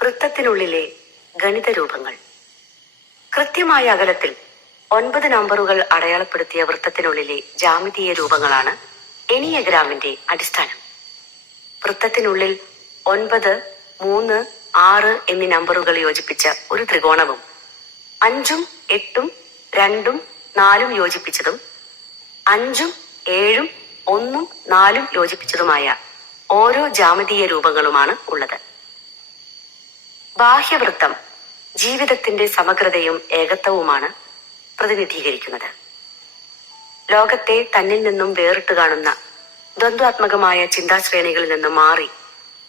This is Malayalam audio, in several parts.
വൃത്തത്തിനുള്ളിലെ ഗണിത രൂപങ്ങൾ കൃത്യമായ അകലത്തിൽ ഒൻപത് നമ്പറുകൾ അടയാളപ്പെടുത്തിയ വൃത്തത്തിനുള്ളിലെ ജാമിതീയ രൂപങ്ങളാണ് എനിയഗ്രാമിന്റെ അടിസ്ഥാനം. വൃത്തത്തിനുള്ളിൽ ഒൻപത് മൂന്ന് ആറ് എന്നീ നമ്പറുകൾ യോജിപ്പിച്ച ഒരു ത്രികോണവും അഞ്ചും എട്ടും രണ്ടും നാലും യോജിപ്പിച്ചതും അഞ്ചും ഏഴും ഒന്നും നാലും യോജിപ്പിച്ചതുമായ ഓരോ ജാമതീയ രൂപങ്ങളുമാണ് ഉള്ളത്. ബാഹ്യവൃത്തം ജീവിതത്തിന്റെ സമഗ്രതയും ഏകത്വവുമാണ് പ്രതിനിധീകരിക്കുന്നത്. ലോകത്തെ തന്നിൽ നിന്നും വേറിട്ട് കാണുന്ന ദ്വന്ദ്വാത്മകമായ ചിന്താശ്രേണികളിൽ നിന്നും മാറി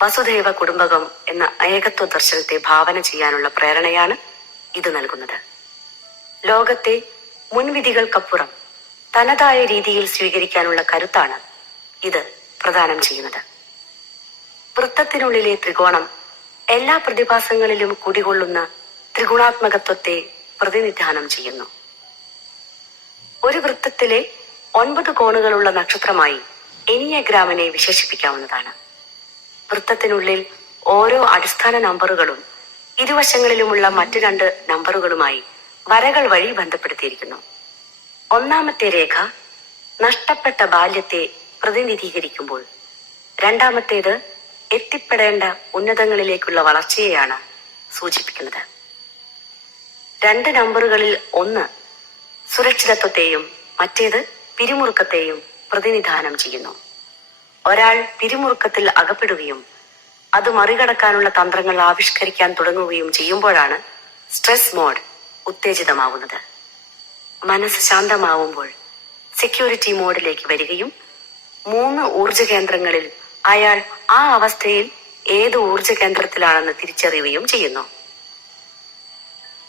വസുധൈവ കുടുംബകം എന്ന ഏകത്വ ദർശനത്തെ ഭാവന ചെയ്യാനുള്ള പ്രേരണയാണ് ഇത് നൽകുന്നത്. ലോകത്തെ മുൻവിധികൾക്കപ്പുറം തനതായ രീതിയിൽ സ്വീകരിക്കാനുള്ള കരുത്താണ് ഇത് പ്രദാനം ചെയ്യുന്നത്. വൃത്തത്തിനുള്ളിലെ ത്രികോണം എല്ലാ പ്രതിഭാസങ്ങളിലും കുടികൊള്ളുന്ന ത്രിഗുണാത്മകത്വത്തെ പ്രതിനിധാനം ചെയ്യുന്നു. ഒരു വൃത്തത്തിലെ ഒൻപത് കോണുകളുള്ള നക്ഷത്രമായി എനിയഗ്രാമിനെ വിശേഷിപ്പിക്കാവുന്നതാണ്. വൃത്തത്തിനുള്ളിൽ ഓരോ അടിസ്ഥാന നമ്പറുകളും ഇരുവശങ്ങളിലുമുള്ള മറ്റു രണ്ട് നമ്പറുകളുമായി വരകൾ വഴി ബന്ധപ്പെടുത്തിയിരിക്കുന്നു. ഒന്നാമത്തെ രേഖ നഷ്ടപ്പെട്ട ബാല്യത്തെ പ്രതിനിധീകരിക്കുമ്പോൾ. രണ്ടാമത്തേത് എത്തിപ്പെടേണ്ട ഉന്നതങ്ങളിലേക്കുള്ള വളർച്ചയെയാണ് സൂചിപ്പിക്കുന്നത്. രണ്ട് നമ്പറുകളിൽ ഒന്ന് സുരക്ഷിതത്വത്തെയും മറ്റേത് പിരിമുറുക്കത്തെയും പ്രതിനിധാനം ചെയ്യുന്നു. ഒരാൾ പിരിമുറുക്കത്തിൽ അകപ്പെടുകയും അത് മറികടക്കാനുള്ള തന്ത്രങ്ങൾ ആവിഷ്കരിക്കാൻ തുടങ്ങുകയും ചെയ്യുമ്പോഴാണ് സ്ട്രെസ് മോഡ് ഉത്തേജിതമാവുന്നത്. മനസ്സ് ശാന്തമാവുമ്പോൾ സെക്യൂരിറ്റി മോഡിലേക്ക് വരികയും മൂന്ന് ഊർജ കേന്ദ്രങ്ങളിൽ അയാൾ ആ അവസ്ഥയിൽ ഏത് ഊർജ കേന്ദ്രത്തിലാണെന്ന് തിരിച്ചറിയുകയും ചെയ്യുന്നു.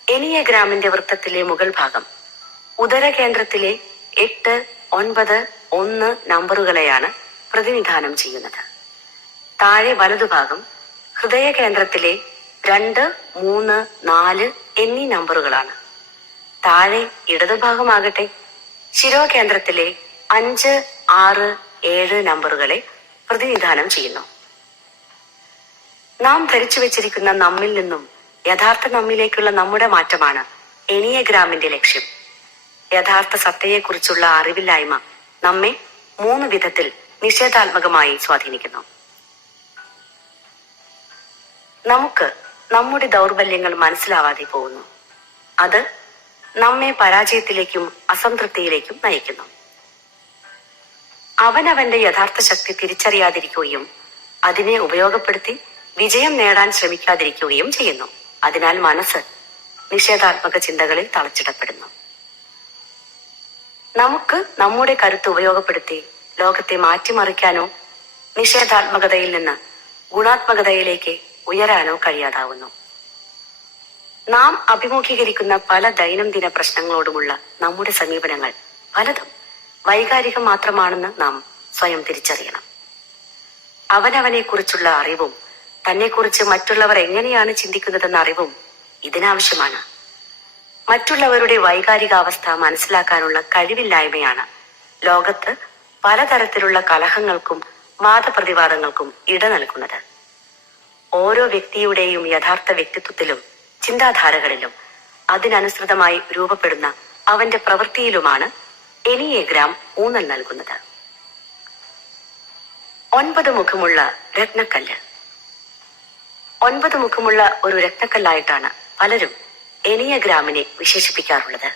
എനിയഗ്രാമിന്റെ വൃത്തത്തിലെ മുകൾ ഭാഗം ഉദര കേന്ദ്രത്തിലെ എട്ട് ഒൻപത് ഒന്ന് നമ്പറുകളെയാണ് പ്രതിനിധാനം ചെയ്യുന്നത്. താഴെ വലതുഭാഗം ഹൃദയ കേന്ദ്രത്തിലെ രണ്ട് മൂന്ന് നാല് എന്നീ നമ്പറുകളാണ്. താഴെ ഇടതുഭാഗമാകട്ടെ ശിരോകേന്ദ്രത്തിലെ അഞ്ച് ആറ് ഏഴ് നമ്പറുകളെ പ്രതിനിധാനം ചെയ്യുന്നു. നാം ധരിച്ചു വെച്ചിരിക്കുന്ന നമ്മിൽ നിന്നും യഥാർത്ഥ നമ്മിലേക്കുള്ള നമ്മുടെ മാറ്റമാണ് എനിയഗ്രാമിന്റെ ലക്ഷ്യം. യഥാർത്ഥ സത്തയെക്കുറിച്ചുള്ള അറിവില്ലായ്മ നമ്മെ മൂന്ന് വിധത്തിൽ നിഷേധാത്മകമായി സ്വാധീനിക്കുന്നു. നമുക്ക് നമ്മുടെ ദൗർബല്യങ്ങൾ മനസ്സിലാവാതെ പോകുന്നു. അത് നമ്മെ പരാജയത്തിലേക്കും അസംതൃപ്തിയിലേക്കും നയിക്കുന്നു. അവനവന്റെ യഥാർത്ഥ ശക്തി തിരിച്ചറിയാതിരിക്കുകയും അതിനെ ഉപയോഗപ്പെടുത്തി വിജയം നേടാൻ ശ്രമിക്കാതിരിക്കുകയും ചെയ്യുന്നു. അതിനാൽ മനസ്സ് നിഷേധാത്മക ചിന്തകളിൽ തളച്ചിടപ്പെടുന്നു. നമുക്ക് നമ്മുടെ കരുത്ത് ഉപയോഗപ്പെടുത്തി ലോകത്തെ മാറ്റിമറിക്കാനോ നിഷേധാത്മകതയിൽ നിന്ന് ഗുണാത്മകതയിലേക്ക് ഉയരാനോ കഴിയാതാവുന്നു. നാം അഭിമുഖീകരിക്കുന്ന പല ദൈനംദിന പ്രശ്നങ്ങളോടുമുള്ള നമ്മുടെ സമീപനങ്ങൾ പലതും വൈകാരികം മാത്രമാണെന്ന് നാം സ്വയം തിരിച്ചറിയണം. അവനവനെ കുറിച്ചുള്ള അറിവും തന്നെക്കുറിച്ച് മറ്റുള്ളവർ എങ്ങനെയാണ് ചിന്തിക്കുന്നതെന്ന അറിവും ഇതിനാവശ്യമാണ്. മറ്റുള്ളവരുടെ വൈകാരികാവസ്ഥ മനസ്സിലാക്കാനുള്ള കഴിവില്ലായ്മയാണ് ലോകത്ത് പലതരത്തിലുള്ള കലഹങ്ങൾക്കും വാദപ്രതിവാദങ്ങൾക്കും ഇട നൽകുന്നത്. ഓരോ വ്യക്തിയുടെയും യഥാർത്ഥ വ്യക്തിത്വത്തിലും ചിന്താധാരകളിലും അതിനനുസൃതമായി രൂപപ്പെടുന്ന അവന്റെ പ്രവൃത്തിയിലുമാണ് എനിയേഗ്രാം ഊന്നൽ നൽകുന്നത്. ഒൻപത് മുഖമുള്ള രത്നക്കല്ല്. ഒൻപത് മുഖമുള്ള ഒരു രത്നക്കല്ലായിട്ടാണ് പലരും എനിയഗ്രാമിനെ വിശേഷിപ്പിക്കാറുള്ളത്.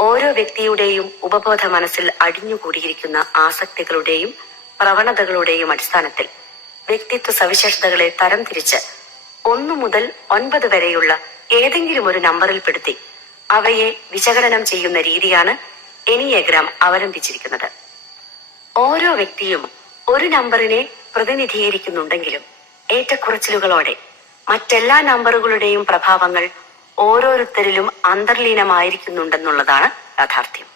ഓരോ വ്യക്തിയുടെയും ഉപബോധ മനസ്സിൽ അടിഞ്ഞുകൂടിയിരിക്കുന്ന ആസക്തികളുടെയും പ്രവണതകളുടെയും അടിസ്ഥാനത്തിൽ വ്യക്തിത്വ സവിശേഷതകളെ തരംതിരിച്ച് ഒന്നു മുതൽ ഒൻപത് വരെയുള്ള ഏതെങ്കിലും ഒരു നമ്പറിൽ പെടുത്തി അവയെ വിശകലനം ചെയ്യുന്ന രീതിയാണ് എനിയഗ്രാം അവലംബിച്ചിരിക്കുന്നത്. ഓരോ വ്യക്തിയും ഒരു നമ്പറിനെ പ്രതിനിധീകരിക്കുന്നുണ്ടെങ്കിലും ഏറ്റക്കുറച്ചിലുകളോടെ മറ്റെല്ലാ നമ്പറുകളുടെയും പ്രഭാവങ്ങൾ ഓരോരുത്തരിലും അന്തർലീനമായിരിക്കുന്നുണ്ടെന്നുള്ളതാണ് യാഥാർത്ഥ്യം.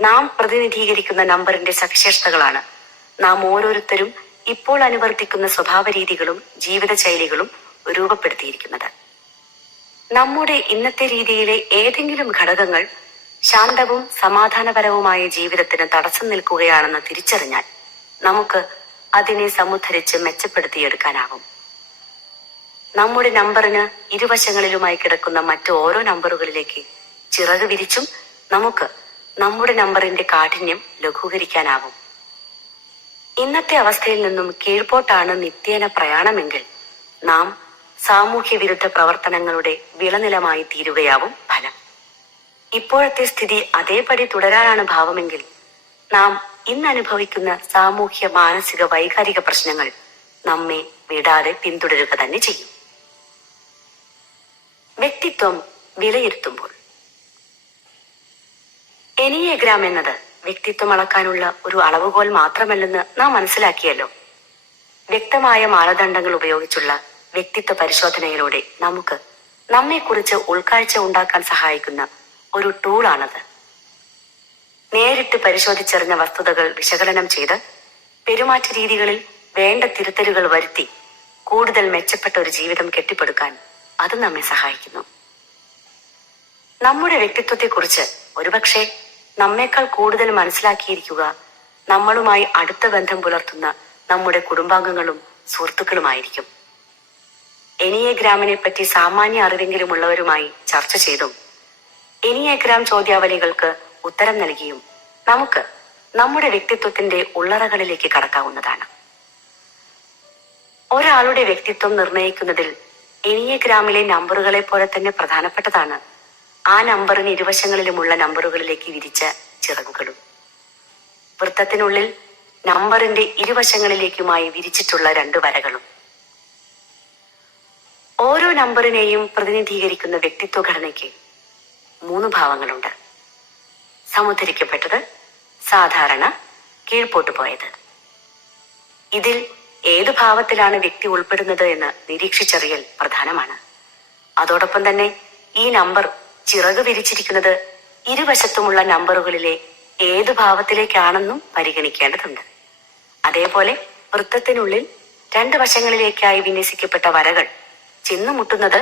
നാം പ്രതിനിധീകരിക്കുന്ന നമ്പറിന്റെ സവിശേഷതകളാണ് നാം ഓരോരുത്തരും ഇപ്പോൾ അനുവർത്തിക്കുന്ന സ്വഭാവ രീതികളും ജീവിതശൈലികളും രൂപപ്പെടുത്തിയിരിക്കുന്നത്. നമ്മുടെ ഇന്നത്തെ രീതിയിലെ ഏതെങ്കിലും ഘടകങ്ങൾ ശാന്തവും സമാധാനപരവുമായ ജീവിതത്തിന് തടസ്സം നിൽക്കുകയാണെന്ന് തിരിച്ചറിഞ്ഞാൽ നമുക്ക് അതിനെ സമുദ്ധരിച്ച് മെച്ചപ്പെടുത്തിയെടുക്കാനാകും. നമ്മുടെ നമ്പറിന് ഇരുവശങ്ങളിലുമായി കിടക്കുന്ന മറ്റു ഓരോ നമ്പറുകളിലേക്ക് ചിറക് വിരിച്ചും നമുക്ക് നമ്മുടെ നമ്പറിന്റെ കാഠിന്യം ലഘൂകരിക്കാനാവും ഇന്നത്തെ അവസ്ഥയിൽ നിന്നും കീഴ്പോട്ടാണ് നിത്യേന പ്രയാണമെങ്കിൽ നാം സാമൂഹ്യ വിരുദ്ധ പ്രവർത്തനങ്ങളുടെ വിളനിലമായി തീരുകയാവും ഫലം. ഇപ്പോഴത്തെ സ്ഥിതി അതേപടി തുടരാനാണ് ഭാവമെങ്കിൽ നാം ഇന്ന് അനുഭവിക്കുന്ന സാമൂഹ്യ മാനസിക വൈകാരിക പ്രശ്നങ്ങൾ നമ്മെ വിടാതെ പിന്തുടരുക തന്നെ ചെയ്യും. വ്യക്തിത്വം വിലയിരുത്തുമ്പോൾ. എനിയഗ്രാം എന്നത് വ്യക്തിത്വം അളക്കാനുള്ള ഒരു അളവുകോൽ മാത്രമല്ലെന്ന് നാം മനസ്സിലാക്കിയല്ലോ. വ്യക്തമായ മാനദണ്ഡങ്ങൾ ഉപയോഗിച്ചുള്ള വ്യക്തിത്വ പരിശോധനയിലൂടെ നമുക്ക് നമ്മെക്കുറിച്ച് ഉൾക്കാഴ്ച ഉണ്ടാക്കാൻ സഹായിക്കുന്ന ഒരു ടൂളാണത്. നേരിട്ട് പരിശോധിച്ചറിഞ്ഞ വസ്തുതകൾ വിശകലനം ചെയ്ത് പെരുമാറ്റ രീതികളിൽ വേണ്ട തിരുത്തലുകൾ വരുത്തി കൂടുതൽ മെച്ചപ്പെട്ട ഒരു ജീവിതം കെട്ടിപ്പടുക്കാൻ അത് നമ്മെ സഹായിക്കുന്നു. നമ്മുടെ വ്യക്തിത്വത്തെക്കുറിച്ച് ഒരുപക്ഷെ നമ്മേക്കാൾ കൂടുതൽ മനസ്സിലാക്കിയിരിക്കുക നമ്മളുമായി അടുത്ത ബന്ധം പുലർത്തുന്ന നമ്മുടെ കുടുംബാംഗങ്ങളും സുഹൃത്തുക്കളുമായിരിക്കും. എനിയഗ്രാമിനെ പറ്റി സാമാന്യ അറിവെങ്കിലും ഉള്ളവരുമായി ചർച്ച ചെയ്തും എനിയഗ്രാം ചോദ്യാവലികൾക്ക് ഉത്തരം നൽകിയും നമുക്ക് നമ്മുടെ വ്യക്തിത്വത്തിന്റെ ഉള്ളറകളിലേക്ക് കടക്കാവുന്നതാണ്. ഒരാളുടെ വ്യക്തിത്വം നിർണയിക്കുന്നതിൽ എനിയഗ്രാമിലെ നമ്പറുകളെ പോലെ തന്നെ പ്രധാനപ്പെട്ടതാണ് ആ നമ്പറിന് ഇരുവശങ്ങളിലുമുള്ള നമ്പറുകളിലേക്ക് വിരിച്ച ചിറകുകളും. വൃത്തത്തിനുള്ളിൽ നമ്പറിന്റെ ഇരുവശങ്ങളിലേക്കുമായി വിരിച്ചിട്ടുള്ള രണ്ട് വരകളും. ഓരോ നമ്പറിനെയും പ്രതിനിധീകരിക്കുന്ന വ്യക്തിത്വ ഘടനയ്ക്ക് മൂന്ന് ഭാവങ്ങളുണ്ട്. സമുദ്ധരിക്കപ്പെട്ടത് സാധാരണ കീഴ്പോട്ട് പോയത്. ഇതിൽ ഏത് ഭാവത്തിലാണ് വ്യക്തി ഉൾപ്പെടുന്നത് എന്ന് നിരീക്ഷിച്ചറിയൽ പ്രധാനമാണ്. അതോടൊപ്പം തന്നെ ഈ നമ്പർ ചിറക് വിരിച്ചിരിക്കുന്നത് ഇരുവശത്തുമുള്ള നമ്പറുകളിലെ ഏത് ഭാവത്തിലേക്കാണെന്നും പരിഗണിക്കേണ്ടതുണ്ട്. അതേപോലെ വൃത്തത്തിനുള്ളിൽ രണ്ട് വശങ്ങളിലേക്കായി വിന്യസിക്കപ്പെട്ട വരകൾ ചെന്നുമുട്ടുന്നത്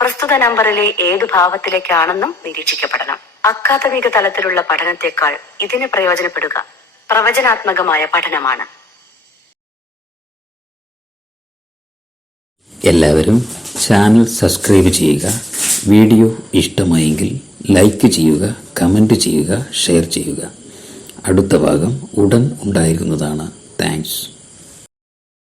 പ്രസ്തുത നമ്പറിലെ ഏതു ഭാവത്തിലേക്കാണെന്നും നിരീക്ഷിക്കപ്പെടണം. അക്കാദമിക തലത്തിലുള്ള പഠനത്തെക്കാൾ ഇതിന് പ്രയോജനപ്പെടുക പ്രവചനാത്മകമായ പഠനമാണ്. എല്ലാവരും ചാനൽ സബ്സ്ക്രൈബ് ചെയ്യുക. വീഡിയോ ഇഷ്ടമായെങ്കിൽ ലൈക്ക് ചെയ്യുക കമന്റ് ചെയ്യുക ഷെയർ ചെയ്യുക. അടുത്ത ഭാഗം ഉടൻ ഉണ്ടായിരിക്കുന്നതാണ്. താങ്ക്സ്.